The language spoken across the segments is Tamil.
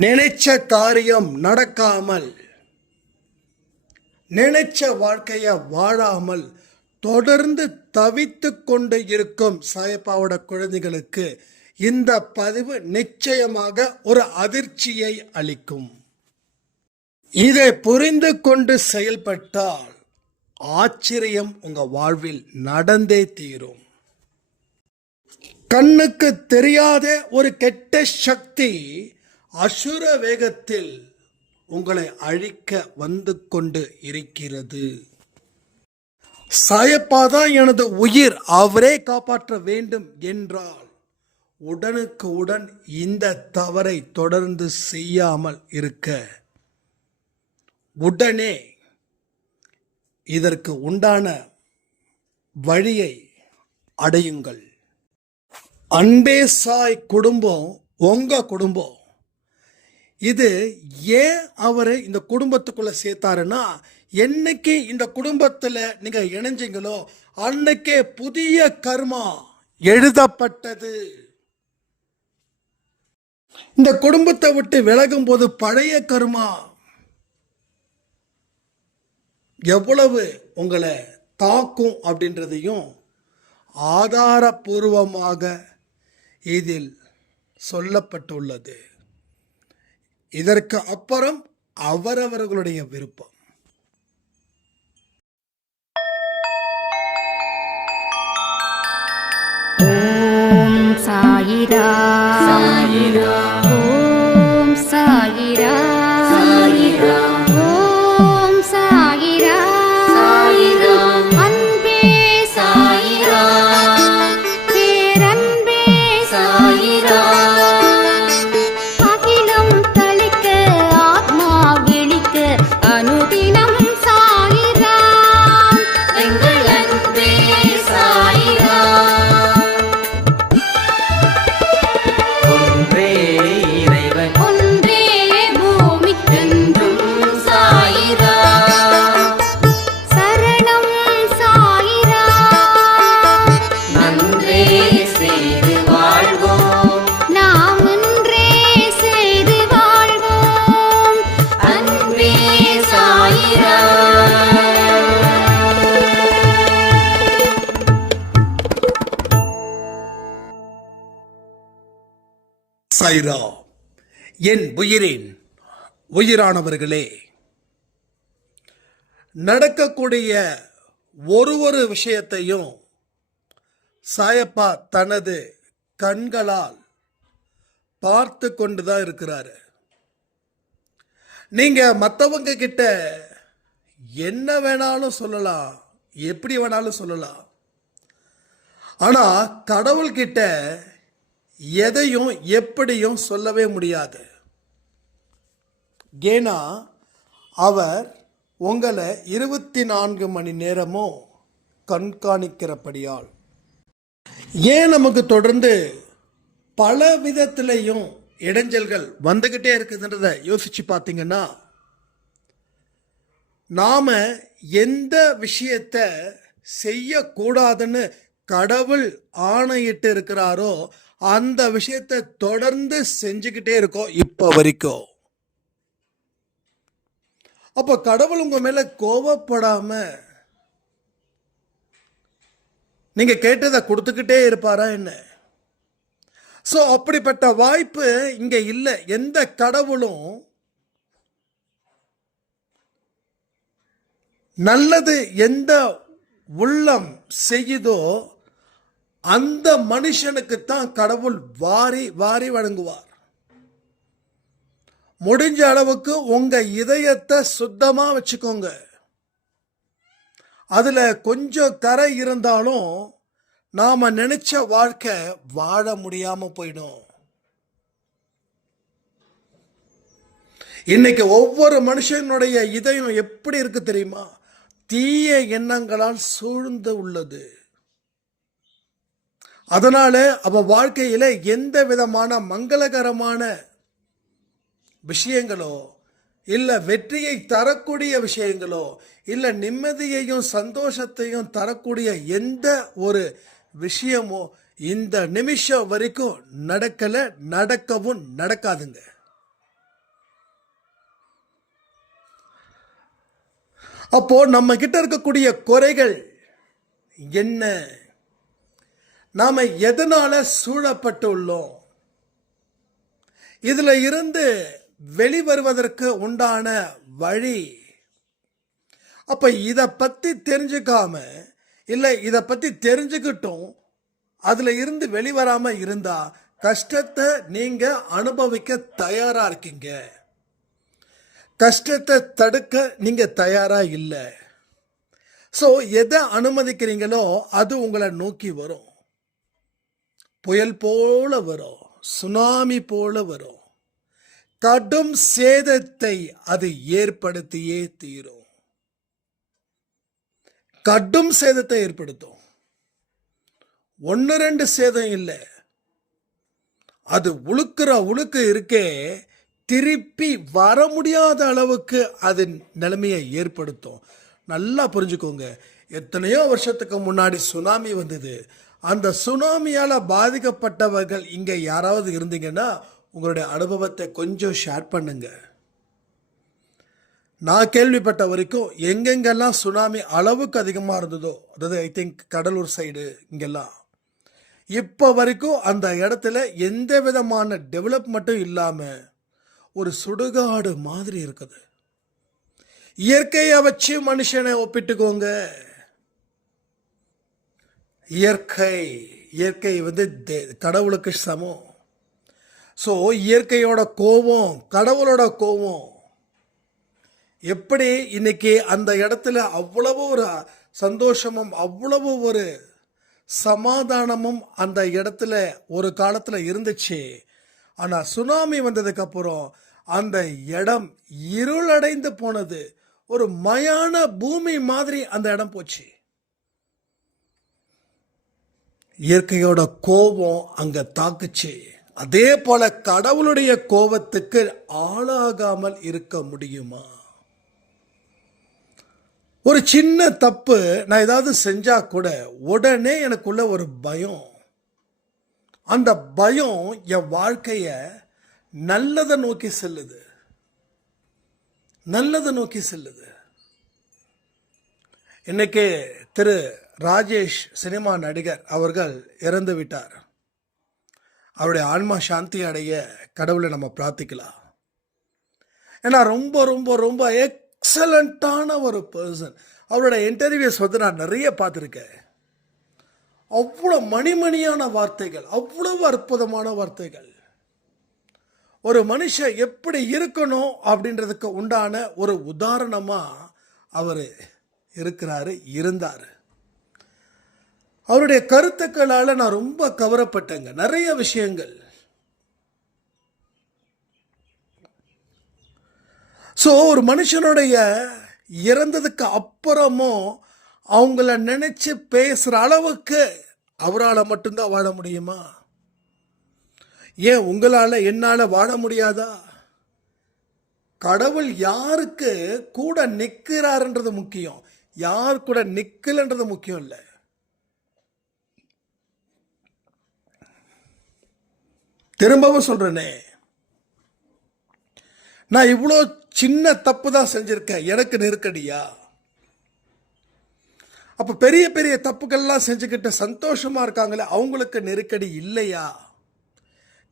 நினைச்ச காரியம் நடக்காமல், நினைச்ச வாழ்க்கைய வாழாமல் தொடர்ந்து தவித்து கொண்டு இருக்கும் சாயப்பாவோட குழந்தைகளுக்கு இந்த பதிவு நிச்சயமாக ஒரு அதிர்ச்சியை அளிக்கும். இதை புரிந்து கொண்டு செயல்பட்டால் ஆச்சரியம் உங்க வாழ்வில் நடந்தே தீரும். கண்ணுக்கு தெரியாத ஒரு கெட்ட சக்தி அசுர வேகத்தில் உங்களை அழிக்க வந்து கொண்டு இருக்கிறது. சாயப்பாதான் எனது உயிர், அவரே காப்பாற்ற வேண்டும் என்றால் உடனுக்கு உடன் இந்த தவறை தொடர்ந்து செய்யாமல் இருக்க உடனே இதற்கு உண்டான வழியை அடையுங்கள். அன்பே சாய் குடும்பம் உங்க குடும்பம். இது ஏன் அவரை இந்த குடும்பத்துக்குள்ள சேர்த்தாருன்னா, என்னைக்கு இந்த குடும்பத்தில் நீங்க இணைஞ்சீங்களோ அன்னைக்கே புதிய கர்மா எழுதப்பட்டது. இந்த குடும்பத்தை விட்டு விலகும் போது பழைய கர்மா எவ்வளவு உங்களை தாக்கும் அப்படின்றதையும் ஆதாரபூர்வமாக இதில் சொல்லப்பட்டுள்ளது. இதற்கு அப்புறம் அவரவர்களுடைய விருப்பம். ஓம் சாயிரா சாயிரா, ஓம் சாயிரா சாயிரா, ஓம் சாயிரா சாயிரா, அன்பே சாயிரா, பேரன்பே சாயிரா, அகிலம் தளிக்க ஆத்மா விழிக்க அனுதினம் சாயிரா, எங்கள் அன்பே சாயிரா. ஒன்றே இறைவன், ஒன்றே பூமிக்கென்றும் சாயிரா, சரணம் சாயிரா, நன்றே செய்து வாழ்வோம், நாம் ஒன்றே செய்து வாழ்வோம், அன்பே சாயிரா. சாய்ரா, என் உயிரின் உயிரானவர்களே, நடக்கக்கூடிய ஒரு விஷயத்தையும் சாயப்பா தனது கண்களால் பார்த்து கொண்டுதான் இருக்கிறாரு. நீங்க மற்றவங்க கிட்ட என்ன வேணாலும் சொல்லலாம், எப்படி வேணாலும் சொல்லலாம். ஆனா கடவுள்கிட்ட எதையும் எப்படியும் சொல்லவே முடியாது. ஏன்னா அவர் உங்களை 24 மணி நேரமும் கண்காணிக்கிறபடியால். ஏன் நமக்கு தொடர்ந்து பல விதத்திலையும் இடைஞ்சல்கள் வந்துகிட்டே இருக்குதுன்றத யோசிச்சு பார்த்தீங்கன்னா, நாம எந்த விஷயத்தை செய்யக்கூடாதுன்னு கடவுள் ஆணையிட்டு இருக்கிறாரோ அந்த விஷயத்தை தொடர்ந்து செஞ்சுக்கிட்டே இருக்கோம் இப்ப வரைக்கும். அப்ப கடவுள் உங்க மேல கோபப்படாம நீங்க கேட்டதை கொடுத்துக்கிட்டே இருப்பாரா என்ன? சோ அப்படிப்பட்ட வாய்ப்பு இங்க இல்லை. எந்த கடவுளும் நல்லது எந்த உள்ளம் செய்யுதோ அந்த மனுஷனுக்கு தான் கடவுள் வாரி வாரி வழங்குவார். முடிஞ்ச அளவுக்கு உங்க இதயத்தை சுத்தமா வச்சுக்கோங்க. அதுல கொஞ்சம் கரை இருந்தாலும் நாம நினைச்ச வாழ்க்கை வாழ முடியாம போயிடும். இன்னைக்கு ஒவ்வொரு மனுஷனுடைய இதயம் எப்படி இருக்கு தெரியுமா? தீய எண்ணங்களால் சூழ்ந்து உள்ளது. அதனால அவ வாழ்க்கையில எந்த விதமான மங்களகரமான விஷயங்களோ இல்ல வெற்றியை தரக்கூடிய விஷயங்களோ இல்ல நிம்மதியையும் சந்தோஷத்தையும் தரக்கூடிய எந்த ஒரு விஷயமோ இந்த நிமிஷம் வரைக்கும் நடக்கல, நடக்கவும் நடக்காதுங்க. அப்போ நம்ம கிட்ட இருக்கக்கூடிய குறைகள் என்ன? நாம எதனால சூழப்பட்டு உள்ளோம்? இதுல இருந்து வெளிவருவதற்கு உண்டான வழி. அப்ப இத பத்தி தெரிஞ்சுக்காம, இல்லை இத பத்தி தெரிஞ்சுக்கிட்டும் அதுல இருந்து வெளிவராம இருந்தா கஷ்டத்தை நீங்க அனுபவிக்க தயாரா இருக்கீங்க. கஷ்டத்தை தடுக்க நீங்க தயாரா இல்லை. ஸோ எதை அனுமதிக்கிறீங்களோ அது உங்களை நோக்கி வரும். புயல் போல வரும், சுனாமி போல வரும். கடும் சேதத்தை அது ஏற்படுத்தியே தீரும். கடும் சேதத்தை ஏற்படுத்தும். 1-2 சேதம் இல்லை, அது உழுக்கு இருக்கே, திருப்பி வர முடியாத அளவுக்கு அது நிலைமையை ஏற்படுத்தும். நல்லா புரிஞ்சுக்கோங்க. எத்தனையோ வருஷத்துக்கு முன்னாடி சுனாமி வந்தது. அந்த சுனாமியால் பாதிக்கப்பட்டவர்கள் இங்கே யாராவது இருந்தீங்கன்னா உங்களுடைய அனுபவத்தை கொஞ்சம் ஷேர் பண்ணுங்க. நான் கேள்விப்பட்ட வரைக்கும் எங்கெங்கெல்லாம் சுனாமி அளவுக்கு அதிகமாக இருந்ததோ, அதாவது ஐ திங்க் கடலூர் சைடு இங்கெல்லாம், இப்போ வரைக்கும் அந்த இடத்துல எந்த விதமான டெவலப்மெண்ட்டும் இல்லாமல் ஒரு சுடுகாடு மாதிரி இருக்குது. இயற்கையை வச்சு மனுஷனை ஒப்பிட்டுக்கோங்க. இயற்கை வந்து கடவுளுக்கு சமம். ஸோ இயற்கையோட கோபம், கடவுளோட கோபம். எப்படி இன்னைக்கு அந்த இடத்துல அவ்வளவு ஒரு சந்தோஷமும் அவ்வளவு ஒரு சமாதானமும் அந்த இடத்துல ஒரு காலத்தில் இருந்துச்சு. ஆனால் சுனாமி வந்ததுக்கு அப்புறம் அந்த இடம் இருளடைந்து போனது. ஒரு மயான பூமி மாதிரி அந்த இடம் போச்சு. இயற்கையோட கோபம் அங்க தாக்குச்சு. அதே போல கடவுளுடைய கோபத்துக்கு ஆளாகாமல் இருக்க முடியுமா? ஒரு சின்ன தப்பு நான் ஏதாவது செஞ்சா கூட உடனே எனக்குள்ள ஒரு பயம். அந்த பயம் என் வாழ்க்கைய நல்லதை நோக்கி செல்லுது, நல்லதை நோக்கி செல்லுது. இன்னைக்கு திரு ராஜேஷ் சினிமா நடிகர் அவர்கள் இறந்து விட்டார். அவருடைய ஆன்மா சாந்தி அடைய கடவுளை நம்ம பிரார்த்திக்கலாம். ஏன்னா ரொம்ப ரொம்ப ரொம்ப எக்ஸலண்டான ஒரு பர்சன். அவரோட இன்டர்வியூஸ் வந்து நான் நிறைய பார்த்துருக்கேன். அவ்வளோ மணிமணியான வார்த்தைகள், அவ்வளவு அற்புதமான வார்த்தைகள். ஒரு மனுஷன் எப்படி இருக்கணும் அப்படின்றதுக்கு உண்டான ஒரு உதாரணமா அவர் இருக்கிறாரு, இருந்தார். அவருடைய கருத்துக்களால நான் ரொம்ப கவரப்பட்டேங்க. நிறைய விஷயங்கள். ஸோ ஒரு மனுஷனுடைய இறந்ததுக்கு அப்புறமும் அவங்கள நினைச்சு பேசுற அளவுக்கு அவரால் மட்டும்தான் வாழ முடியுமா? ஏன் உங்களால என்னால வாழ முடியாதா? கடவுள் யாருக்கு கூட நிற்கிறாருன்றது முக்கியம், யார் கூட நிக்கலன்றது முக்கியம் இல்லை. திரும்பவும் சொல்றேனே, நான் இவ்வளோ சின்ன தப்பு தான் செஞ்சிருக்கேன், எனக்கு நெருக்கடியா? அப்ப பெரிய பெரிய தப்புக்கள்லாம் செஞ்சுக்கிட்டு சந்தோஷமா இருக்காங்களே, அவங்களுக்கு நெருக்கடி இல்லையா?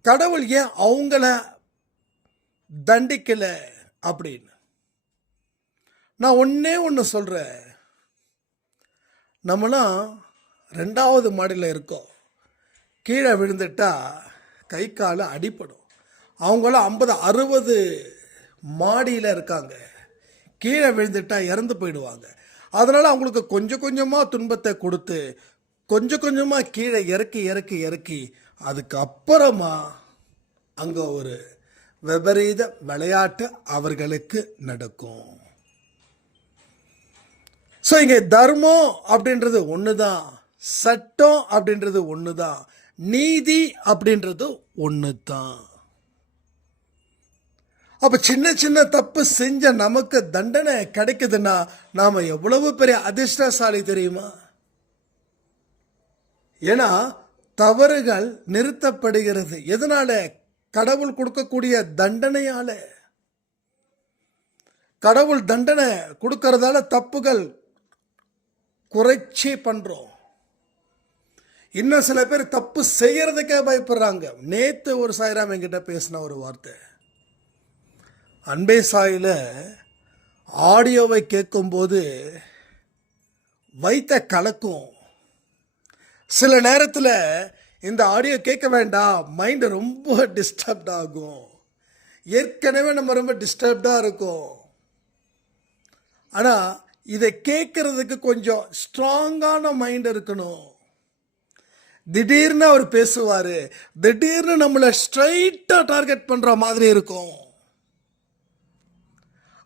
கடவுள் ஏன் அவங்கள தண்டிக்கல அப்படின்னு நான் ஒன்னே ஒன்று சொல்றேன். நம்மளாம் 2வது மாடியில் இருக்கோம். கீழே விழுந்துட்டா கை கால அடிப்படும். அவங்களாம் 50-60 மாடியில் இருக்காங்க. கீழே விழுந்துட்டா இறந்து போயிடுவாங்க. அதனால் அவங்களுக்கு கொஞ்சம் கொஞ்சமாக துன்பத்தை கொடுத்து கொஞ்சம் கொஞ்சமாக கீழே இறக்கி இறக்கி இறக்கி அதுக்கப்புறமா அங்கே ஒரு விபரீத விளையாட்டு அவர்களுக்கு நடக்கும். ஸோ இங்கே தர்மம் அப்படின்றது ஒன்று தான், சட்டம் அப்படின்றது ஒன்று தான், நீதி அப்படின்றது ஒன்று தான். அப்போ சின்ன சின்ன தப்பு செஞ்ச நமக்கு தண்டனை கிடைக்குதுன்னா நாம் எவ்வளவு பெரிய அதிர்ஷ்டசாலி தெரியுமா? ஏன்னா தவறுகள் நிறுத்தப்படுகிறது. எதனால? கடவுள் கொடுக்கக்கூடிய தண்டனையால. கடவுள் தண்டனை கொடுக்கறதால தப்புகள் குறைச்சி பண்றோம். இன்னும் சில பேர் தப்பு செய்யறதுக்கே பயப்படுறாங்க. நேத்து ஒரு சாய்ராம் என்கிட்ட பேசின ஒரு வார்த்தை, அன்பே சாயில ஆடியோவை கேட்கும்போது வைத்த கலக்கும். சில நேரத்தில் இந்த ஆடியோ கேட்க வேண்டாம், மைண்டு ரொம்ப டிஸ்டர்ப்ட் ஆகும். ஏற்கனவே நம்ம ரொம்ப டிஸ்டர்ப்டாக இருக்கும். ஆனால் இதை கேட்கறதுக்கு கொஞ்சம் ஸ்ட்ராங்கான மைண்ட் இருக்கணும். திடீர்னு அவர் பேசுவார், திடீர்னு நம்மளை ஸ்ட்ரைட்டாக டார்கெட் பண்ணுற மாதிரி இருக்கும்.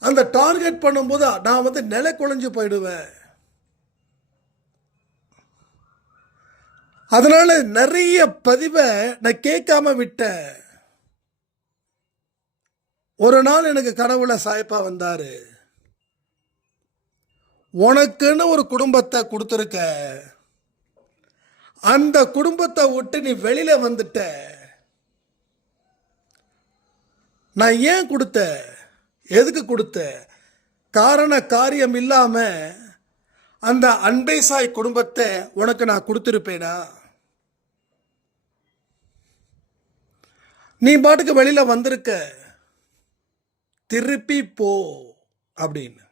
அந்த டார்கெட் பண்ணும்போது நான் நிலை குலைஞ்சு போயிடுவேன். அதனால நிறைய பதிவை நான் கேட்காம விட்டேன். ஒரு நாள் எனக்கு கனவுல சாய்ப்பா வந்தாரு, உனக்குன்னு ஒரு குடும்பத்தை கொடுத்துருக்க, அந்த குடும்பத்தை விட்டு நீ வெளியில வந்துட்ட. நான் ஏன் கொடுத்த, எதுக்கு கொடுத்த, காரண காரியம் இல்லாம அந்த அன்பை சாய் குடும்பத்தை உனக்கு நான் கொடுத்துருப்பேனா? நீ பாட்டுக்கு வெளியில வந்திருக்க, திருப்பி போ அப்படின்னு.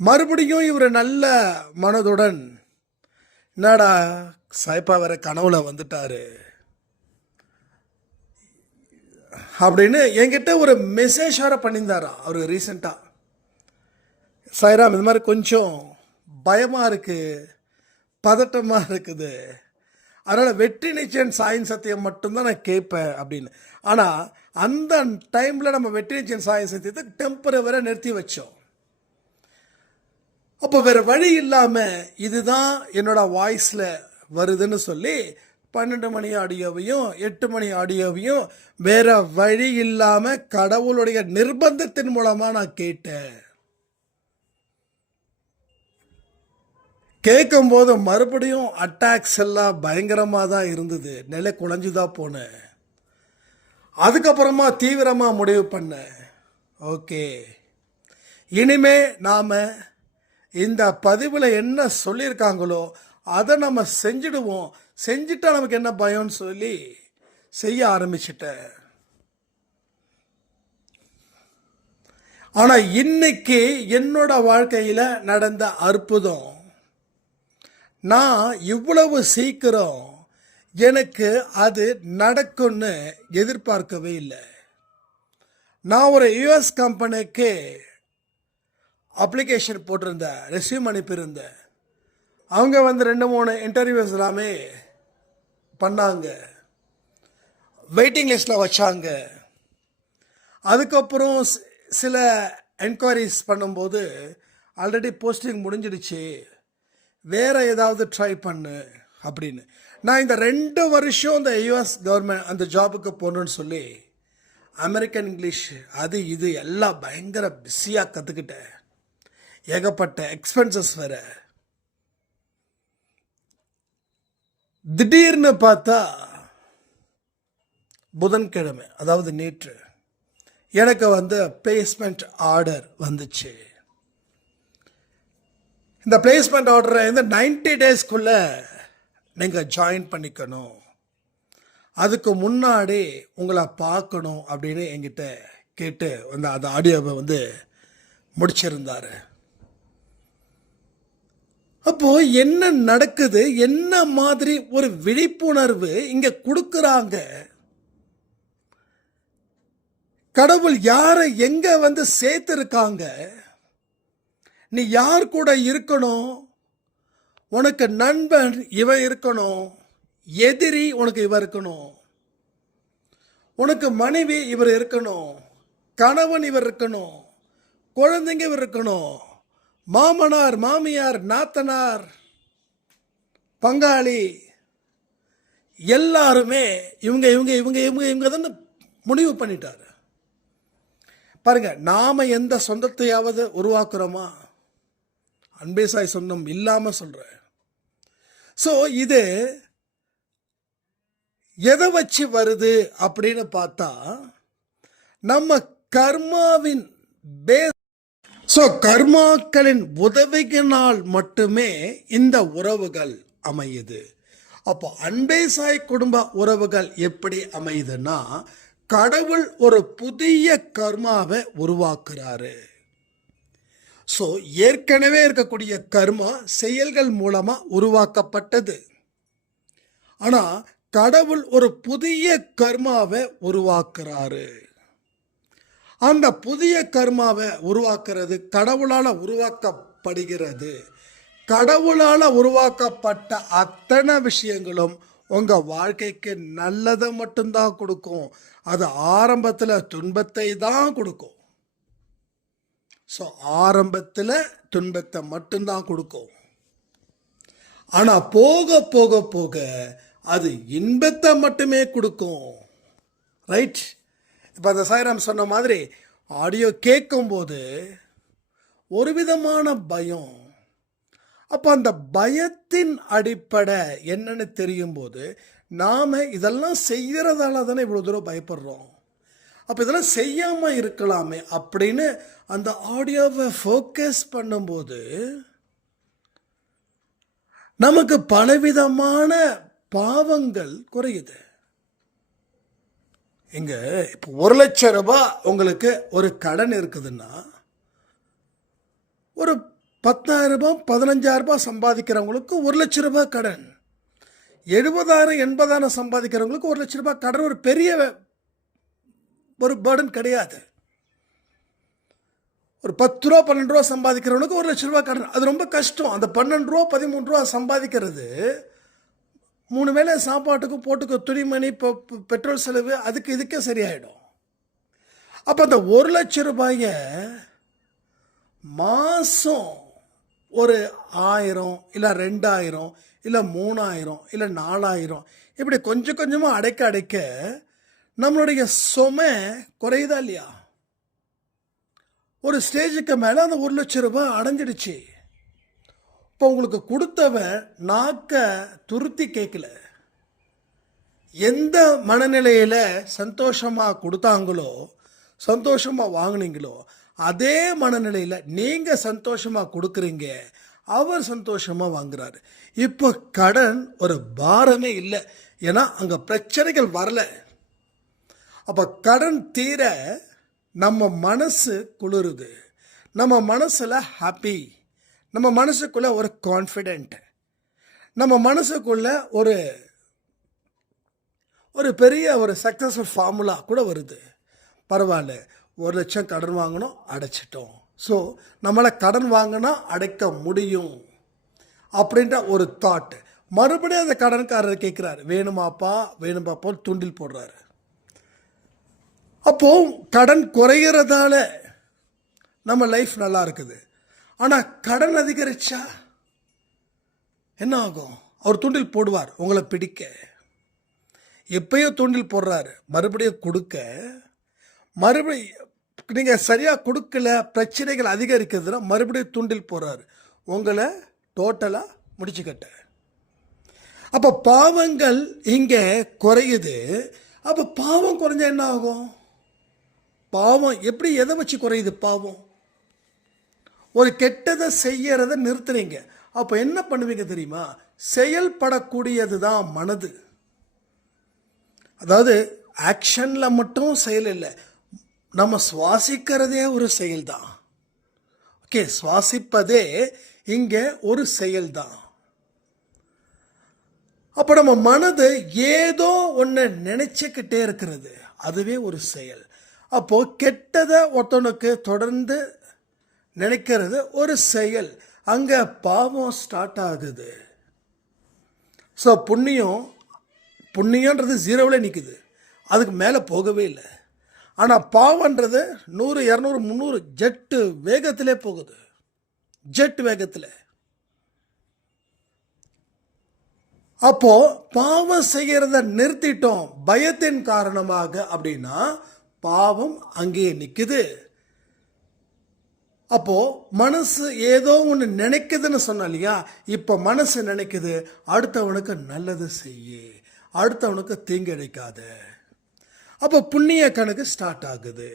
மறுபடியும் இவர் நல்ல மனதுடன், என்னடா சாய்ப்பா வேற கனவுல வந்துட்டாரு அப்படின்னு என்கிட்ட ஒரு மெசேஜ் வேற பண்ணியிருந்தாரா அவர் ரீசெண்டா. சாய்ராம், இது மாதிரி கொஞ்சம் பயமா இருக்கு, பதட்டமா இருக்குது, அதனால வெற்றி நிச்சயம் சாயின் சத்தியம் மட்டும்தான் நான் கேட்பேன் அப்படின்னு. ஆனா அந்த டைம்ல நம்ம வெற்றி நிச்சயம் சாயின் சத்தியத்தை டெம்பரவரா நிறுத்தி வச்சோம். அப்போ வேற வழி இல்லாம இதுதான் என்னோட வாய்ஸ்ல வருதுன்னு சொல்லி 12 மணி ஆடியோவையும் 8 மணி ஆடியோவையும் வேற வழி இல்லாம கடவுளுடைய நிர்பந்தத்தின் மூலமா நான் கேட்டேன். கேட்கும் போது மறுபடியும் அட்டாக்ஸ் எல்லாம் பயங்கரமாக தான் இருந்தது. நிலை குலைஞ்சுதான் போனேன். அதுக்கப்புறமா தீவிரமா முடிவு பண்ணேன், ஓகே இனிமே நாம இந்த பதிவில் என்ன சொல்லியிருக்காங்களோ அதை நம்ம செஞ்சிடுவோம், செஞ்சுட்டா நமக்கு என்ன பயம்னு சொல்லி செய்ய ஆரம்பிச்சிட்டேன். ஆனா இன்னைக்கு என்னோட வாழ்க்கையில நடந்த அற்புதம், நான் இவ்வளவு சீக்கிரம் எனக்கு அது நடக்கும்னு எதிர்பார்க்கவே இல்லை. நான் ஒரு யுஎஸ் கம்பெனிக்கு அப்ளிகேஷன் போட்டிருந்தேன், ரெஸ்யூம் அனுப்பியிருந்தேன். அவங்க 2-3 இன்டர்வியூஸ் எல்லாமே பண்ணாங்க, வெயிட்டிங் லிஸ்ட்டில் வச்சாங்க. அதுக்கப்புறம் சில என்கொயரிஸ் பண்ணும்போது ஆல்ரெடி போஸ்டிங் முடிஞ்சிடுச்சு, வேற ஏதாவது ட்ரை பண்ணு அப்படின்னு. நான் இந்த 2 வருஷம் இந்த யூஎஸ் கவர்மெண்ட் அந்த ஜாபுக்கு போகணுன்னு சொல்லி அமெரிக்கன் இங்கிலீஷ் அது இது எல்லாம் பயங்கர பிஸியாக கற்றுக்கிட்டேன். ஏகப்பட்ட எக்ஸ்பென்சஸ் வேற. திடீர்னு பார்த்தா புதன்கிழமை, அதாவது நேற்று, எனக்கு பிளேஸ்மெண்ட் ஆர்டர் வந்துச்சு. இந்த பிளேஸ்மெண்ட் ஆர்டரை 90 டேஸ்க்குள்ள நீங்கள் ஜாயின் பண்ணிக்கணும், அதுக்கு முன்னாடி உங்களை பார்க்கணும் அப்படின்னு என்கிட்ட கேட்டு அந்த ஆடியோவை முடிச்சிருந்தாரு. அப்போ என்ன நடக்குது, என்ன மாதிரி ஒரு விழிப்புணர்வு இங்க கொடுக்கறாங்க, கடவுள் யாரை எங்க சேர்த்திருக்காங்க, நீ யார் கூட இருக்கணும், உனக்கு நண்பன் இவன் இருக்கணும், எதிரி உனக்கு இவன் இருக்கணும், உனக்கு மனைவி இவர் இருக்கணும், கணவன் இவர் இருக்கணும், குழந்தைங்க இவர் இருக்கணும், மாமனார் மாமியார் நாத்தனார் பங்காளி எல்லாருமே இவங்க இவங்க இவங்க இவங்க இவங்க தான் முடிவு பண்ணிட்டாரு. பாருங்க, நாம எந்த சொந்தத்தையாவது உருவாக்குறோமா? அன்பே சாய் சொந்தம் இல்லாம சொல்றேன். ஸோ இது எதை வச்சு வருது அப்படின்னு பார்த்தா நம்ம கர்மாவின் பேஸ் ஸோ கர்மாக்களின் உதவியினால் மட்டுமே இந்த உறவுகள் அமையுது. அப்போ அன்பே சாய் குடும்ப உறவுகள் எப்படி அமையுதுன்னா, கடவுள் ஒரு புதிய கர்மாவை உருவாக்குறாரு. ஸோ ஏற்கனவே இருக்கக்கூடிய கர்மா செயல்கள் மூலமா உருவாக்கப்பட்டது. ஆனா கடவுள் ஒரு புதிய கர்மாவை உருவாக்குறாரு. அந்த புதிய கர்மாவை உருவாக்குறது கடவுளால் உருவாக்கப்படுகிறது. கடவுளால் உருவாக்கப்பட்ட அத்தனை விஷயங்களும் உங்கள் வாழ்க்கைக்கு நல்லதை மட்டும்தான் கொடுக்கும். அது ஆரம்பத்தில் துன்பத்தை தான் கொடுக்கும். ஸோ ஆரம்பத்தில் துன்பத்தை மட்டும்தான் கொடுக்கும். ஆனால் போக போக போக அது இன்பத்தை மட்டுமே கொடுக்கும். ரைட்? இப்போ அந்த சாய்ராம் சொன்ன மாதிரி ஆடியோ கேட்கும்போது ஒரு விதமான பயம். அப்போ அந்த பயத்தின் அடிப்படை என்னன்னு தெரியும் போது நாம் இதெல்லாம் செய்கிறதால தானே இவ்வளோ தூரம் பயப்படுறோம். அப்போ இதெல்லாம் செய்யாமல் இருக்கலாமே அப்படின்னு அந்த ஆடியோவை ஃபோக்கஸ் பண்ணும்போது நமக்கு பலவிதமான பாவங்கள் குறையுது. இங்கே இப்போ 1,00,000 ரூபாய் உங்களுக்கு ஒரு கடன் இருக்குதுன்னா, ஒரு 10,000 ரூபாய் 15,000 ரூபாய் சம்பாதிக்கிறவங்களுக்கு 1,00,000 ரூபாய் கடன். 70,000 80,000 சம்பாதிக்கிறவங்களுக்கு 1,00,000 ரூபாய் கடன் ஒரு பெரிய ஒரு பர்டன் கிடையாது. ஒரு 10 ரூபா 12 ரூபா சம்பாதிக்கிறவனுக்கு 1,00,000 ரூபாய் கடன் அது ரொம்ப கஷ்டம். அந்த 12 ரூபா 13 ரூபா சம்பாதிக்கிறது 3 வேளை சாப்பாட்டுக்கு போட்டுக்க துணிமணி பெட்ரோல் செலவு அதுக்கு இதுக்கே சரியாயிடும். அப்போ அந்த 1,00,000 ரூபாய மாதம் ஒரு 1000 இல்லை 2000 இல்லை 3000 இல்லை 4000 இப்படி கொஞ்சம் கொஞ்சமாக அடைக்க அடைக்க நம்மளுடைய சுமை குறையுதா இல்லையா? ஒரு ஸ்டேஜுக்கு மேலே அந்த 1,00,000 ரூபாய் அடைஞ்சிடுச்சு. இப்போ உங்களுக்கு கொடுத்தவன் நாக்க துருத்தி கேட்கல. எந்த மனநிலையில் சந்தோஷமாக கொடுத்தாங்களோ சந்தோஷமாக வாங்கினீங்களோ அதே மனநிலையில் நீங்கள் சந்தோஷமாக கொடுக்குறீங்க, அவர் சந்தோஷமாக வாங்குறாரு. இப்போ கடன் ஒரு பாரமே இல்லை. ஏன்னா அங்கே பிரச்சனைகள் வரல. அப்போ கடன் தீர நம்ம மனசு குளிருது, நம்ம மனசில் ஹாப்பி, நம்ம மனசுக்குள்ளே ஒரு கான்ஃபிடென்ட், நம்ம மனசுக்குள்ளே ஒரு பெரிய ஒரு சக்ஸஸ்ஃபுல் ஃபார்முலா கூட வருது. பரவாயில்ல, 1,00,000 கடன் வாங்கணும், அடைச்சிட்டோம். ஸோ நம்மளை கடன் வாங்கினா அடைக்க முடியும் அப்படின்ற ஒரு தாட். மறுபடியும் அந்த கடன்காரர் கேட்குறாரு, வேணுமாப்பா வேணுமாப்பா தூண்டில் போடுறாரு. அப்போது கடன் குறைகிறதால நம்ம லைஃப் நல்லா இருக்குது. ஆனால் கடன் அதிகரிச்சா என்ன ஆகும்? அவர் தூண்டில் போடுவார் உங்களை பிடிக்க. எப்பயோ தூண்டில் போடுறாரு, மறுபடியும் கொடுக்க, மறுபடியும் நீங்கள் சரியாக கொடுக்கல, பிரச்சனைகள் அதிகரிக்கிறதுனா மறுபடியும் தூண்டில் போடுறாரு உங்களை டோட்டலாக முடிச்சுக்கட்ட. அப்போ பாவங்கள் இங்கே குறையுது. அப்போ பாவம் குறைஞ்சா என்ன ஆகும்? பாவம் எப்படி எதை வச்சு குறையுது? பாவம் ஒரு கெட்டதை செய்யறதை நிறுத்துறீங்க. அப்போ என்ன பண்ணுவீங்க தெரியுமா? செயல்படக்கூடியது தான் மனது. அதாவது ஆக்ஷனில் மட்டும் செயல் இல்லை, நம்ம சுவாசிக்கிறதே ஒரு செயல்தான். ஓகே, சுவாசிப்பதே இங்கே ஒரு செயல்தான். அப்போ நம்ம மனது ஏதோ ஒன்று நினைச்சுக்கிட்டே இருக்கிறது, அதுவே ஒரு செயல். அப்போது கெட்டதை ஒருத்தனுக்கு தொடர்ந்து நினைக்கிறது ஒரு செயல். அங்கே பாவம் ஸ்டார்ட் ஆகுது. ஸோ புண்ணியன்றது 0வில் நிற்குது, அதுக்கு மேலே போகவே இல்லை. ஆனால் பாவன்றது 100 200 300 ஜெட்டு வேகத்திலே போகுது, ஜெட் வேகத்தில். அப்போது பாவம் செய்கிறத நிறுத்திட்டோம் பயத்தின் காரணமாக அப்படின்னா பாவம் அங்கேயே நிற்குது. அப்போது மனசு ஏதோ ஒன்று நினைக்குதுன்னு சொன்ன இல்லையா? இப்போ மனசு நினைக்குது, அடுத்தவனுக்கு நல்லது செய்ய, அடுத்தவனுக்கு தீங்கிழைக்காத. அப்போ புண்ணிய கணக்கு ஸ்டார்ட் ஆகுது.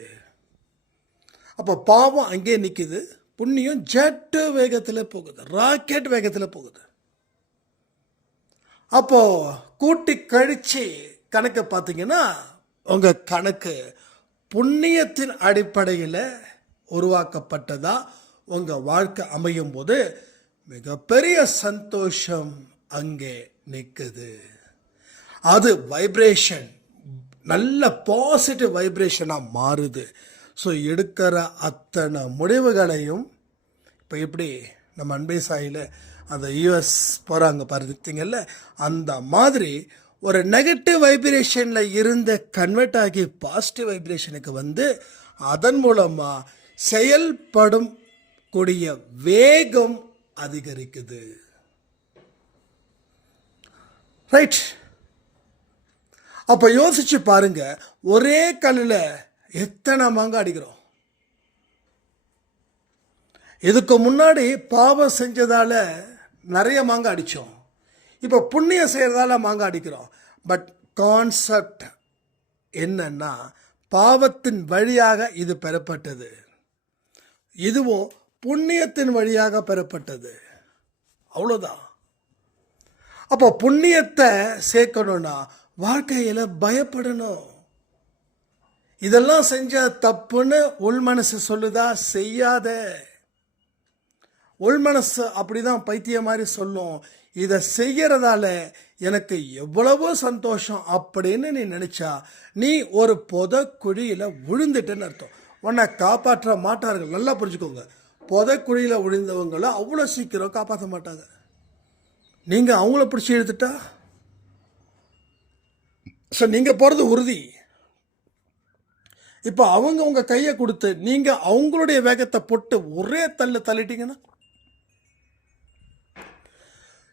அப்போ பாவம் அங்கேயே நிற்குது, புண்ணியம் ஜெட் வேகத்தில் போகுது, ராக்கெட் வேகத்தில் போகுது. அப்போ கூட்டி கழிச்சு கணக்கு பார்த்தீங்கன்னா உங்கள் கணக்கு புண்ணியத்தின் அடிப்படையில் உருவாக்கப்பட்டதா உங்கள் வாழ்க்கை அமையும் போது மிகப்பெரிய சந்தோஷம் அங்கே நிற்குது. அது வைப்ரேஷன், நல்ல பாசிட்டிவ் வைப்ரேஷனாக மாறுது. ஸோ எடுக்கிற அத்தனை முடிவுகளையும் இப்போ எப்படி நம்ம அன்பே சாயில் அந்த யூஎஸ் போகிறாங்க பார்த்தீங்கல்ல, அந்த மாதிரி ஒரு நெகட்டிவ் வைப்ரேஷனில் இருந்த கன்வெர்ட் ஆகி பாசிட்டிவ் வைப்ரேஷனுக்கு வந்து அதன் மூலமாக செயல்படும் கூடிய வேகம் அதிகரிக்குது. ரைட். அப்போ யோசிச்சு பாருங்க, ஒரே கல்லில் எத்தனை மாங்காய் அடிக்கிறோம். இதுக்கு முன்னாடி பாவம் செஞ்சதால நிறைய மாங்காய் அடித்தோம், இப்போ புண்ணியம் செய்கிறதால மாங்காய் அடிக்கிறோம். பட் கான்செப்ட் என்னன்னா, பாவத்தின் வழியாக இது பெறப்பட்டது, இதுவும் புண்ணியத்தின் வழியாக பெறப்பட்டது, அவ்வளோதான். அப்போ புண்ணியத்தை சேர்க்கணும்னா வாழ்க்கையில் பயப்படணும். இதெல்லாம் செஞ்ச தப்புன்னு உள் மனசு சொல்லுதா? செய்யாத. உள் மனசு அப்படிதான் பைத்திய மாதிரி சொல்லும், இதை செய்யறதால எனக்கு எவ்வளவோ சந்தோஷம் அப்படின்னு நீ நினைச்சா நீ ஒரு புதக்குழியில் விழுந்துட்டேன்னு அர்த்தம். உன்னை காப்பாற்ற மாட்டார்கள். நல்லா புரிஞ்சுக்கோங்க, புதக்குழியில் விழுந்தவங்களை அவ்வளோ சீக்கிரம் காப்பாற்ற மாட்டாங்க. நீங்கள் அவங்கள பிடிச்சி எடுத்துட்டா ஸோ நீங்கள் போகிறது உறுதி. இப்போ அவங்க உங்கள் கையை கொடுத்து நீங்கள் அவங்களுடைய வேகத்தை போட்டு ஒரே தள்ளிட்டீங்கன்னா,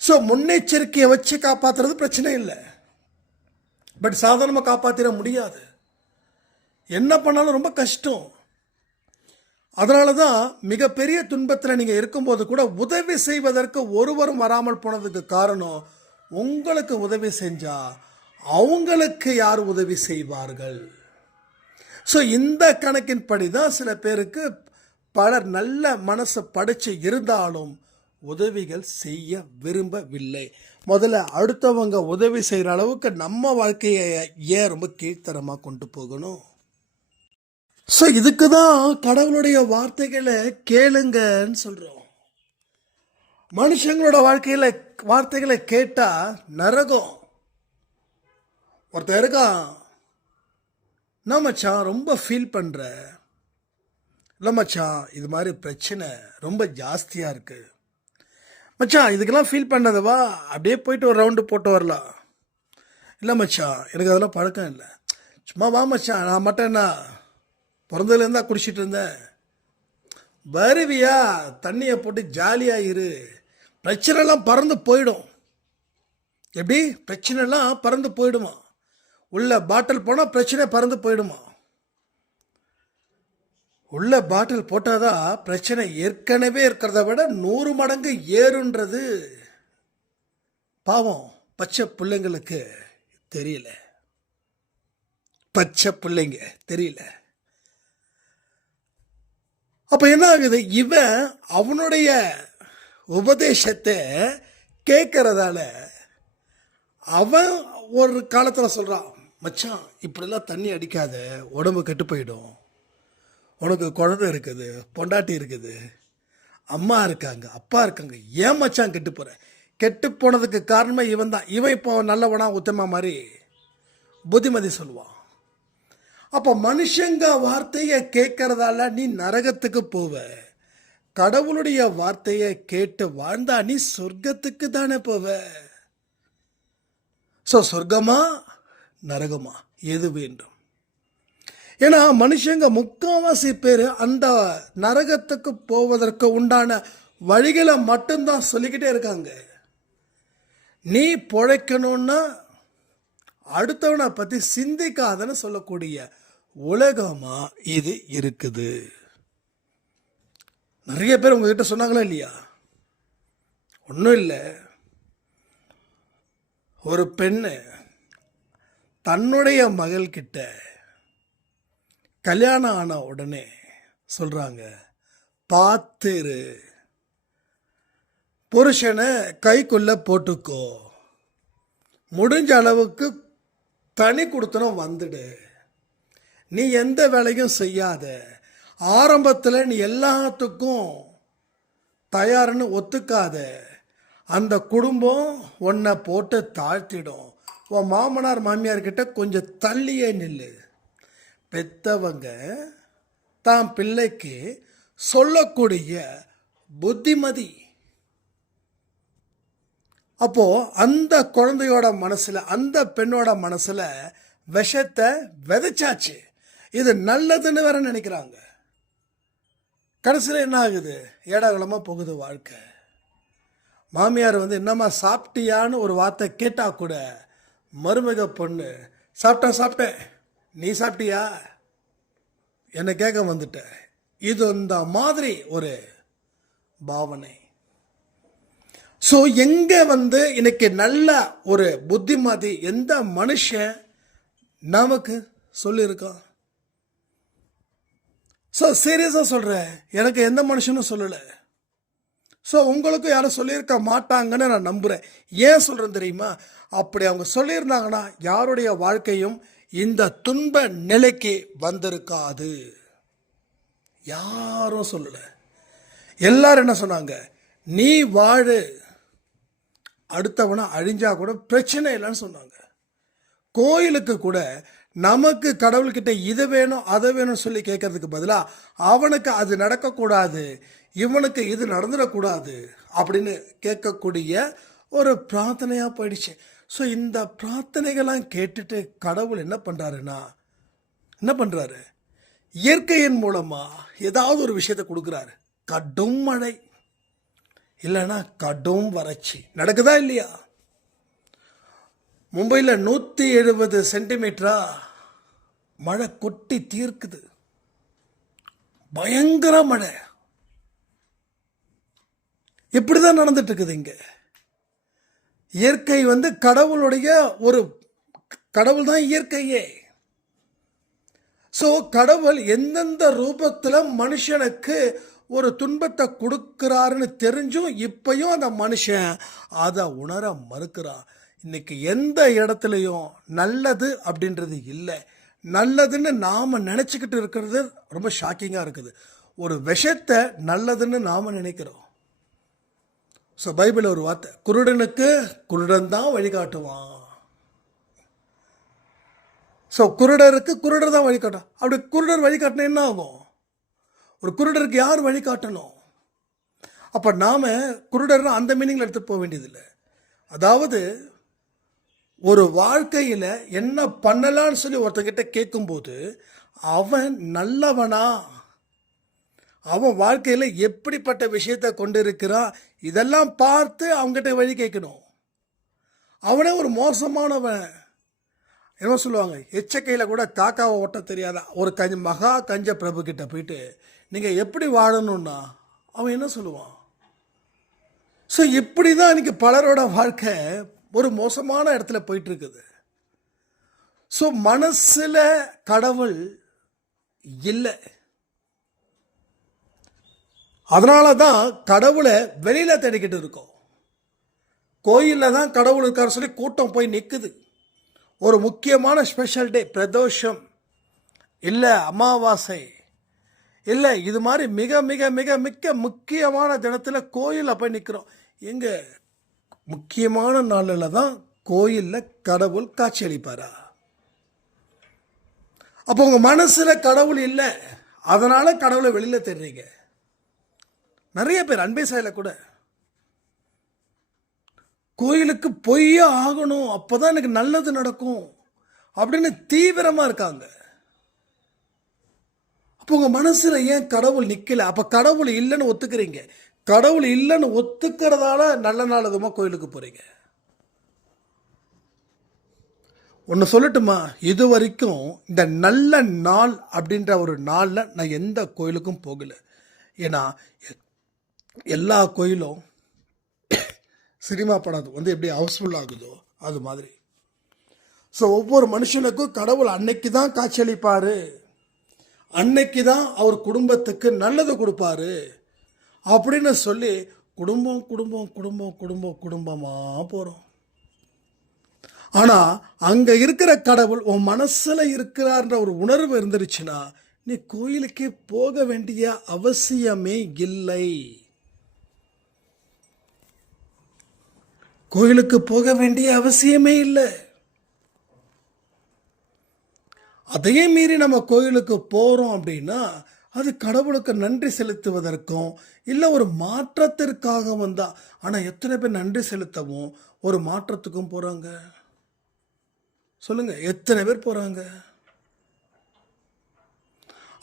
ஸோ முன்னெச்சரிக்கையை வச்சு காப்பாற்றுறது பிரச்சனை இல்லை. பட் சாதாரணமாக காப்பாற்றிட முடியாது, என்ன பண்ணாலும் ரொம்ப கஷ்டம். அதனால தான் மிகப்பெரிய துன்பத்தில் நீங்கள் இருக்கும்போது கூட உதவி செய்வதற்கு ஒருவரும் வராமல் போனதுக்கு காரணம், உங்களுக்கு உதவி செஞ்சால் அவங்களுக்கு யார் உதவி செய்வார்கள். ஸோ இந்த கணக்கின்படி தான் சில பேருக்கு பலர் நல்ல மனசை படித்து இருந்தாலும் உதவிகள் செய்ய விரும்பவில்லை. முதல்ல அடுத்தவங்க உதவி செய்கிற அளவுக்கு நம்ம வாழ்க்கையை ஏன் ரொம்ப கீழ்த்தரமாக கொண்டு போகணும்? ஸோ இதுக்கு தான் கடவுளுடைய வார்த்தைகளை கேளுங்கன்னு சொல்கிறோம். மனுஷங்களோட வார்த்தைகளை கேட்டால் நரகம். ஒருத்தர் இருக்கான், என்ன மச்சான் ரொம்ப ஃபீல் பண்ணுற? இல்லை மச்சான், இது மாதிரி பிரச்சனை ரொம்ப ஜாஸ்தியாக இருக்குது. மச்சான் இதுக்கெல்லாம் ஃபீல் பண்ணதவா, அப்படியே போயிட்டு ஒரு ரவுண்டு போட்டு வரலாம். இல்லை மச்சான் எனக்கு அதெல்லாம் பழக்கம் இல்லை, சும்மா வா மச்சான், நான் மட்டும் என்ன பிறந்ததுலேருந்தா குடிச்சிட்டு இருந்தேன், வருவியா தண்ணியை போட்டு ஜாலியாக இரு, பிரச்சனைலாம் பறந்து போயிடும். எப்படி பிரச்சனைலாம் பறந்து போயிடுமா? உள்ள பாட்டில் போனால் பிரச்சனை பறந்து போயிடுமா? உள்ள பாட்டில் போட்டாதான் பிரச்சனை ஏற்கனவே இருக்கிறத விட 100 மடங்கு ஏறுன்றது பாவம் பச்சை பிள்ளைங்களுக்கு தெரியல. பச்சை பிள்ளைங்க தெரியல. அப்ப என்ன ஆகுது, இவன் அவனுடைய உபதேசத்தை கேட்கறதால அவன் ஒரு காலத்தில் சொல்றான், மச்சான் இப்படிலாம் தண்ணி அடிக்காத, உடம்பு கெட்டு போயிடும், உனக்கு குழந்தை இருக்குது, பொண்டாட்டி இருக்குது, அம்மா இருக்காங்க, அப்பா இருக்காங்க, ஏன் மச்சான் கெட்டு போற? கெட்டு போனதுக்கு காரணமே இவன் தான். இவன் இப்போ நல்லவனா உத்தம மாதிரி புத்திமதி சொல்லுவான். அப்போ மனுஷங்க வார்த்தையை கேட்கறதால நீ நரகத்துக்கு போவ, கடவுளுடைய வார்த்தையை கேட்டு வாழ்ந்தா நீ சொர்க்கத்துக்கு தானே போவ. ஸோ சொர்க்கமா நரகமா எது வேண்டும்? ஏன்னா மனுஷங்க முக்கால்வாசி பேர் அந்த நரகத்துக்கு போவதற்கு உண்டான வழிகளை மட்டும்தான் சொல்லிக்கிட்டே இருக்காங்க. நீ பிழைக்கணும்னா அடுத்தவனை பற்றி சிந்திக்காதன்னு சொல்லக்கூடிய உலகமா இது இருக்குது. நிறைய பேர் உங்ககிட்ட சொன்னாங்களா இல்லையா? ஒன்றும் இல்லை, ஒரு பெண்ணு தன்னுடைய மகள்கிட்ட கல்யாணம் ஆன உடனே சொல்கிறாங்க, பார்த்துரு. புருஷனை கைக்குள்ள போட்டுக்கோ. முடிஞ்ச அளவுக்கு தனி கொடுத்தனும் வந்துடு. நீ எந்த வேலையும் செய்யாத. ஆரம்பத்தில் நீ எல்லாத்துக்கும் தயார்னு ஒத்துக்காத. அந்த குடும்பம் உன்னை போட்டு தாழ்த்திடும். உன் மாமனார் மாமியார்கிட்ட கொஞ்சம் தள்ளியே நில்லு. பெத்தவங்க தான் பிள்ளைக்கு சொல்லக்கூடிய புத்திமதி. அப்போ அந்த குழந்தையோட மனசுல, அந்த பெண்ணோட மனசுல விஷத்தை விதைச்சாச்சு. இது நல்லதுன்னு வேற நினைக்கிறாங்க. கடைசியில் என்ன ஆகுது? ஏடாகுலமா போகுது வாழ்க்கை. மாமியார் என்னம்மா சாப்பிட்டியான்னு ஒரு வார்த்தை கேட்டா கூட மருமக பொண்ணு சாப்பிட்டேன், நீ சாப்பிட்டியா, என்னை கேட்க வந்துட்ட. இது இந்த மாதிரி ஒரு பாவனை. ஸோ எங்க இன்னைக்கு நல்ல ஒரு புத்திமதி எந்த மனுஷன் நமக்கு சொல்லியிருக்கான்? ஸோ சீரியஸாக சொல்கிறேன், எனக்கு எந்த மனுஷனும் சொல்லலை. ஸோ உங்களுக்கும் யாரும் சொல்லியிருக்க மாட்டாங்கன்னு நான் நம்புகிறேன். ஏன் சொல்கிறேன் தெரியுமா? அப்படி அவங்க சொல்லியிருந்தாங்கன்னா யாருடைய வாழ்க்கையும் இந்த துன்ப நிலைக்கு வந்திருக்காது. யாரும் சொல்லலை. எல்லாரும் என்ன சொன்னாங்க? நீ வாழு, அடுத்தவனை அழிஞ்சா கூட பிரச்சனை இல்லைன்னு சொன்னாங்க. கோயிலுக்கு கூட நமக்கு கடவுள்கிட்ட இது வேணும் அதை வேணும் சொல்லி கேட்கறதுக்கு பதிலாக அவனுக்கு அது நடக்கக்கூடாது, இவனுக்கு இது நடந்துடக்கூடாது அப்படின்னு கேட்கக்கூடிய ஒரு பிரார்த்தனையாக போயிடுச்சு. ஸோ இந்த பிரார்த்தனைகள்லாம் கேட்டுட்டு கடவுள் என்ன பண்ணுறாரு? இயற்கையின் மூலமாக ஏதாவது ஒரு விஷயத்தை கொடுக்குறாரு. கடும் மழை இல்லைன்னா கடும் வறட்சி நடக்குதா இல்லையா? மும்பையில் 170 சென்டிமீட்டரா மழை கொட்டி தீர்க்குது. பயங்கர மழை. இப்படிதான் நடந்துட்டு இருக்குது இங்க. இயற்கை கடவுளுடைய ஒரு கடவுள் தான் இயற்கையே. ஸோ கடவுள் எந்தெந்த ரூபத்தில் மனுஷனுக்கு ஒரு துன்பத்தை கொடுக்கிறாருன்னு தெரிஞ்சும் இப்பயும் அந்த மனுஷன் அதை உணர மறுக்கிறான். இன்னைக்கு எந்த இடத்துலையும் நல்லது அப்படின்றது இல்லை. நல்லதுன்னு நாம் நினச்சிக்கிட்டு இருக்கிறது ரொம்ப ஷாக்கிங்காக இருக்குது. ஒரு விஷயத்தை நல்லதுன்னு நாம் நினைக்கிறோம். ஸோ பைபிள் ஒரு வார்த்தை, குருடனுக்கு குருடன் தான் வழிகாட்டுவான். ஸோ குருடருக்கு குருடர் தான் வழிகாட்டும். அப்படி குருடர் வழிகாட்டினா என்ன ஆகும்? ஒரு குருடருக்கு யார் வழிகாட்டணும்? அப்போ நாம் குருடர்னா அந்த மீனிங்கில் எடுத்துகிட்டு போக வேண்டியதில்லை. அதாவது ஒரு வாழ்க்கையில் என்ன பண்ணலான்னு சொல்லி ஒருத்தங்கிட்ட கேட்கும்போது அவன் நல்லவனா, அவன் வாழ்க்கையில் எப்படிப்பட்ட விஷயத்தை கொண்டு இருக்கிறான், இதெல்லாம் பார்த்து அவங்ககிட்ட வழி கேட்கணும். அவனே ஒரு மோசமானவன். என்ன சொல்லுவாங்க, எச்சக்கையில் கூட காக்காவை ஓட்ட தெரியாத ஒரு மகா கஞ்ச பிரபு கிட்ட போயிட்டு நீங்கள் எப்படி வாழணும்னா அவன் என்ன சொல்லுவான்? ஸோ இப்படி தான் இன்னைக்கு பலரோட வாழ்க்கை ஒரு மோசமான இடத்துல போயிட்டு இருக்குது. ஸோ மனசில் கடவுள் இல்லை. அதனால தான் கடவுளை வெளியில் தேடிக்கிட்டு இருக்கோம். கோயிலில் தான் கடவுள் இருக்காரு சொல்லி கூட்டம் போய் நிற்குது. ஒரு முக்கியமான ஸ்பெஷல் டே, பிரதோஷம் இல்லை அமாவாசை இல்லை, இது மாதிரி மிக மிக மிக மிக முக்கியமான தினத்தில் கோயிலில் போய் நிற்கிறோம். எங்க முக்கியமான நாளில் தான் கோயிலில் கடவுள் காட்சியளிப்பாரா? அப்போ உங்கள் மனசில் கடவுள் இல்லை, அதனால் கடவுளை வெளியில் தேடுறீங்க. நிறைய பேர் அன்பே சாயில கூட கோயிலுக்கு போயே ஆகணும், அப்போதான் எனக்கு நல்லது நடக்கும் அப்படின்னு தீவிரமாக இருக்காங்க. அப்போ உங்கள் மனசில் ஏன் கடவுள் நிற்கல? அப்போ கடவுள் இல்லைன்னு ஒத்துக்கிறீங்க. கடவுள் இல்லைன்னு ஒத்துக்கிறதால நல்ல நாள் எதுமா கோயிலுக்கு போகிறீங்க. ஒன்று சொல்லட்டுமா, இது வரைக்கும் இந்த நல்ல நாள் அப்படின்ற ஒரு நாளில் நான் எந்த கோயிலுக்கும் போகலை. ஏன்னா எல்லா கோயிலும் சினிமா படம் எப்படி ஹவுஸ்ஃபுல் ஆகுதோ அது மாதிரி. ஸோ ஒவ்வொரு மனுஷனுக்கும் கடவுள் அன்னைக்கு தான் காட்சியளிப்பார். அன்னைக்கு தான் அவர் குடும்பத்துக்கு நல்லது கொடுப்பாரு அப்படின்னு சொல்லி குடும்பம் குடும்பம் குடும்பம் குடும்பம் குடும்பமாக போகிறோம். ஆனால் அங்கே இருக்கிற கடவுள் உன் மனசில் இருக்கிறார்ன்ற ஒரு உணர்வு இருந்துருச்சுன்னா நீ கோயிலுக்கே போக வேண்டிய அவசியமே இல்லை. கோயிலுக்கு போக வேண்டிய அவசியமே இல்லை. அதையே மீறி நம்ம கோயிலுக்கு போகிறோம் அப்படின்னா அது கடவுளுக்கு நன்றி செலுத்துவதற்கும் இல்லை ஒரு மாற்றத்திற்காக வந்தா. ஆனால் எத்தனை பேர் நன்றி செலுத்தவும் ஒரு மாற்றத்துக்கும் போகிறாங்க சொல்லுங்க? எத்தனை பேர் போகிறாங்க?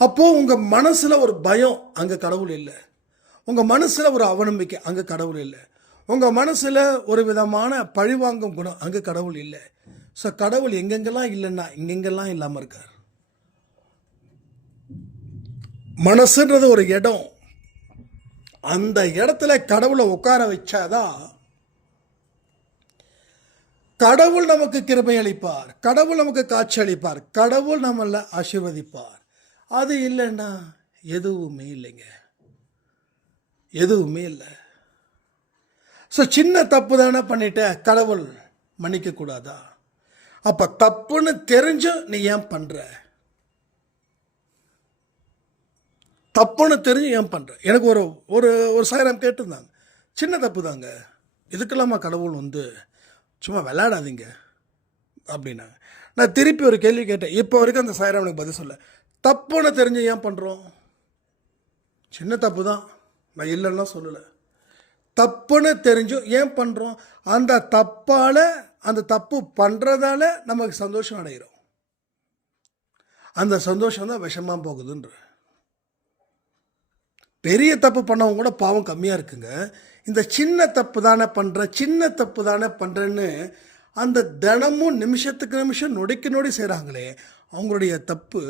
அப்போ உங்கள் மனசில் ஒரு பயம், அங்கே கடவுள் இல்லை. உங்கள் மனசில் ஒரு அவநம்பிக்கை, அங்கே கடவுள் இல்லை. உங்கள் மனசில் ஒரு விதமான பழிவாங்கும் குணம், அங்கே கடவுள் இல்லை. ஸோ கடவுள் எங்கெங்கெல்லாம் இல்லைன்னா இங்கெங்கெல்லாம் இல்லாமல் இருக்கார். மனசுன்றது ஒரு இடம், அந்த இடத்துல கடவுளை உட்கார வச்சாதான் கடவுள் நமக்கு கிருபை அளிப்பார், கடவுள் நமக்கு காட்சி அளிப்பார், கடவுள் நம்மளை ஆசீர்வதிப்பார். அது இல்லைன்னா எதுவுமே இல்லைங்க, எதுவுமே இல்லை. ஸோ சின்ன தப்பு தானே பண்ணிட்ட, கடவுள் மன்னிக்க கூடாதா? அப்போ தப்புன்னு தெரிஞ்சு நீ ஏன் பண்ணுற? தப்புன்னு தெரிஞ்சு ஏன் பண்ணுற? எனக்கு ஒரு ஒரு ஒரு சாயிரம் கேட்டிருந்தாங்க, சின்ன தப்பு தாங்க, இதுக்கெல்லாமா கடவுள் சும்மா விளையாடாதீங்க அப்படின்னாங்க. நான் திருப்பி ஒரு கேள்வி கேட்டேன், இப்போ வரைக்கும் அந்த சாயிரம் எனக்கு பதில் சொல்ல. தப்புன்னு தெரிஞ்சு ஏன் பண்ணுறோம்? சின்ன தப்பு தான், நான் இல்லைன்னா சொல்லலை. தப்புன்னு தெரிஞ்சும் ஏன் பண்ணுறோம்? அந்த தப்பால், அந்த தப்பு பண்ணுறதால நமக்கு சந்தோஷம் அடைகிறோம். அந்த சந்தோஷம் தான் விஷமாக போகுதுன்ற. பெரிய தப்பு பண்ணவங்க கூட பாவம் கம்மியாக இருக்குங்க. இந்த சின்ன தப்பு தானே பண்ணுறேன், சின்ன தப்பு தானே பண்ணுறேன்னு அந்த தினமும் நிமிஷத்துக்கு நிமிஷம் நொடிக்கு நொடி செய்கிறாங்களே, அவங்களுடைய தப்பு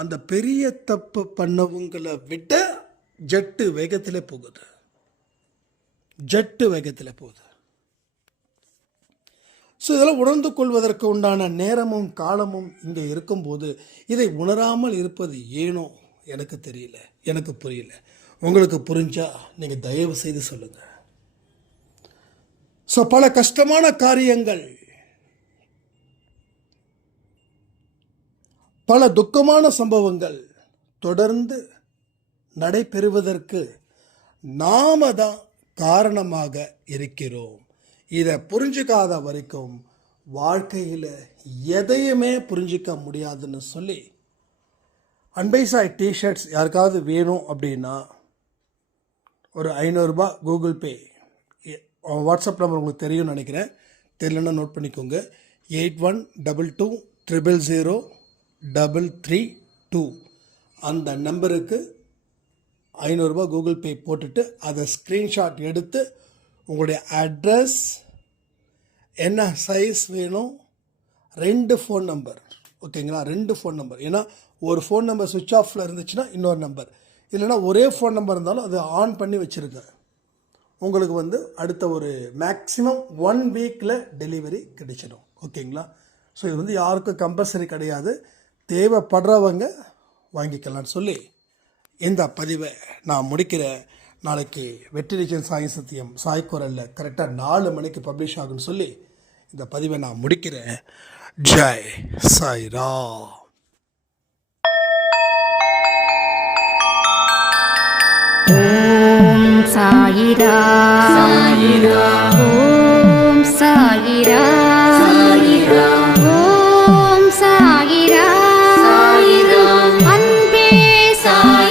அந்த பெரிய தப்பு பண்ணவங்களை விட ஜெட்டு வேகத்தில் போகுது, ஜெட்டு வேகத்தில் போகுது. ஸோ இதெல்லாம் உணர்ந்து கொள்வதற்கு உண்டான நேரமும் காலமும் இங்கே இருக்கும்போது இதை உணராமல் இருப்பது ஏனோ எனக்கு தெரியல, எனக்கு புரியல. உங்களுக்கு புரிஞ்சா நீங்கள் தயவு செய்து சொல்லுங்கள். ஸோ பல கஷ்டமான காரியங்கள், பல துக்கமான சம்பவங்கள் தொடர்ந்து நடைபெறுவதற்கு நாம தான் காரணமாக இருக்கிறோம். இதை புரிஞ்சிக்காத வரைக்கும் வாழ்க்கையில் எதையுமே புரிஞ்சிக்க முடியாதுன்னு சொல்லி, அன்பை சாய் டிஷர்ட்ஸ் யாருக்காவது வேணும் அப்படின்னா ஒரு 500 ரூபாய் கூகுள் பே, வாட்ஸ்அப் நம்பர் உங்களுக்கு தெரியும்னு நினைக்கிறேன், தெரியலன்னா நோட் பண்ணிக்கோங்க. 8122000332 அந்த நம்பருக்கு 500 ரூபாய் கூகுள் பே போட்டுட்டு அதை ஸ்க்ரீன்ஷாட் எடுத்து உங்களுடைய அட்ரஸ், என்ன சைஸ் வேணும், 2 ஃபோன் நம்பர், ஓகேங்களா? 2 ஃபோன் நம்பர். ஏன்னா ஒரு ஃபோன் நம்பர் சுவிட்ச் ஆஃபில் இருந்துச்சுன்னா இன்னொரு நம்பர், இல்லைனா ஒரே ஃபோன் நம்பர் இருந்தாலும் அது ஆன் பண்ணி வச்சுருங்க. உங்களுக்கு அடுத்த ஒரு மேக்ஸிமம் 1 வீக்கில் டெலிவரி கிடைச்சிடும், ஓகேங்களா? ஸோ இது யாருக்கும் கம்பல்சரி கிடையாது, தேவைப்படுறவங்க வாங்கிக்கலான்னு சொல்லி இந்த பதிவை நான் முடிக்கிறேன். நாளைக்கு வெற்றிநிச்சயம் சாய் சத்தியம் சாய் குரலில் கரெக்டாக 4 மணிக்கு பப்ளிஷ் ஆகுன்னு சொல்லி இந்த பதிவை நான் முடிக்கிறேன். ஜெய் சாய்ராம். ஓம் சாயிரா சாயிரா ஓம் சாயிரா சாயிரா ஓம் சாயிரா சாயிரா அன்பே சாயிரா